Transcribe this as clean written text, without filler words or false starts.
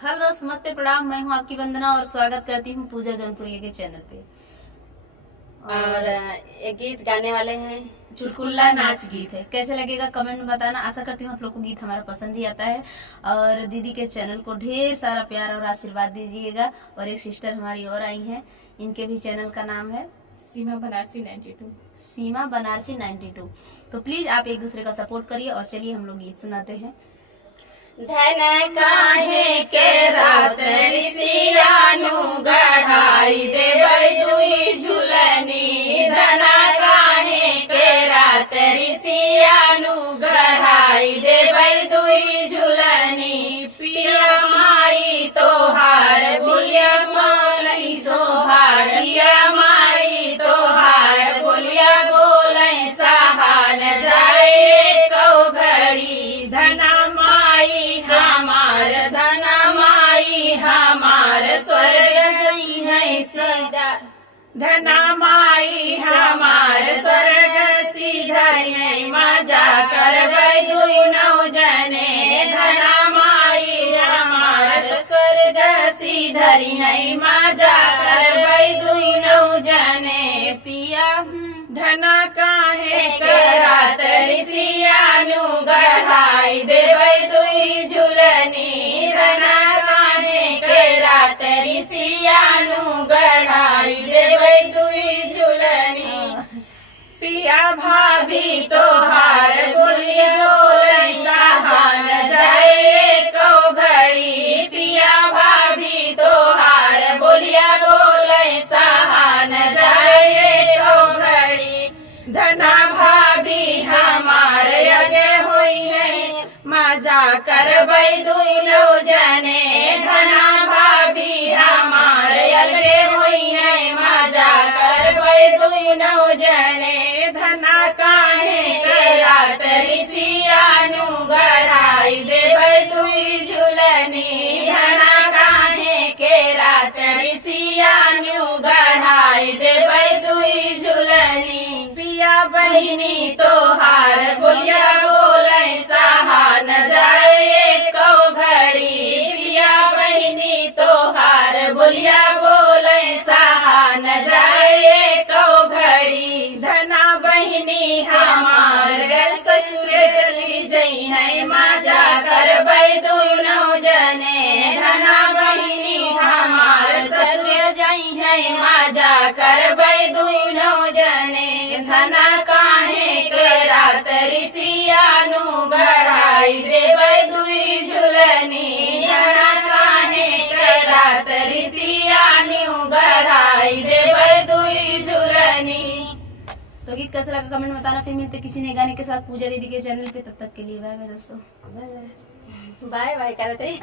Hello दोस्त, नमस्ते, प्रणाम। मैं हूं आपकी वंदना और स्वागत करती हूं पूजा जौनपुरी के चैनल पे। और एक गीत गाने वाले हैं, चुटकुल्ला नाच गीत है। कैसे लगेगा कमेंट में बताना। आशा करती हूँ आप लोग को गीत हमारा पसंद ही आता है। और दीदी के चैनल को ढेर सारा प्यार और आशीर्वाद दीजिएगा। और एक सिस्टर हमारी और आई हैं, इनके भी चैनल का नाम है सीमा बनारसी 92। सीमा बनारसी 92। तो प्लीज आप एक दूसरे का सपोर्ट करिए। और चलिए हम लोग गीत सुनाते हैं। धन काहे के रात ऋषियानु गढ़ाई देवै दुई झुलनी। धन काहे के रात ऋषियानु गढ़ाई देवै दुई झुलनी। पिया माई तोहार बुलिया माई तोहार, पिया माई तोहार बुलिया बोलै सहान जाए कौ घड़ी। धना माई हमार, धना माई हमार स्वर्ग जई है सीधा। धना माई हमार स्वर्ग सीधरियै मजा करबै दुई नौ जने। धना माई हमार स्वर्ग सीधरियै मजा करबै दुई नौ जने। पिया धना काहे करात ऋषियानु गढ़ाई देवै दुई झुलनी। धना काहे करात ऋषियानु गढ़ाई देवै दुई झुलनी। पिया भाभी तोहार बोलिया बोलै सहान जाए कौ घड़ी। पिया भाभी तोहार बोलिया बोलै सहान जाए कौ घड़ी। धना भाभी हमार अगे होई है मजा करबै दुई नौ जने। धना भाभी हमार अगे होई है मजा करबै दुई नौ जने। धना काहे करात ऋषियानु गढ़ाई देवै दुई झुलनी। धना काहे करात ऋषियानु गढ़ाई देवै दुई झुलनी। पिया बहिनी तोहार बोलिया बोलै सहान जाए कौ घड़ी। पिया बहिनी तोहार बोलिया बोलै सहान जाए कौ घड़ी। धना बहिनी हमार ससुर चली जई है मजा करबै दुई नौ जने। धना बहिनी हमार ससुर जई है मजा करबै दुई नौ जने। धना काहे करात ऋषियानु गढ़ाई देवै दुई झुलनी। धना काहे करात ऋषियानु गढ़ाई देवै दुई झुलनी। तो गीत कैसा लगा कमेंट में बताना। फिर मिलते किसी नए गाने के साथ पूजा दीदी के चैनल पे। तब तक के लिए बाय बाय दोस्तों। बाय बाय करते।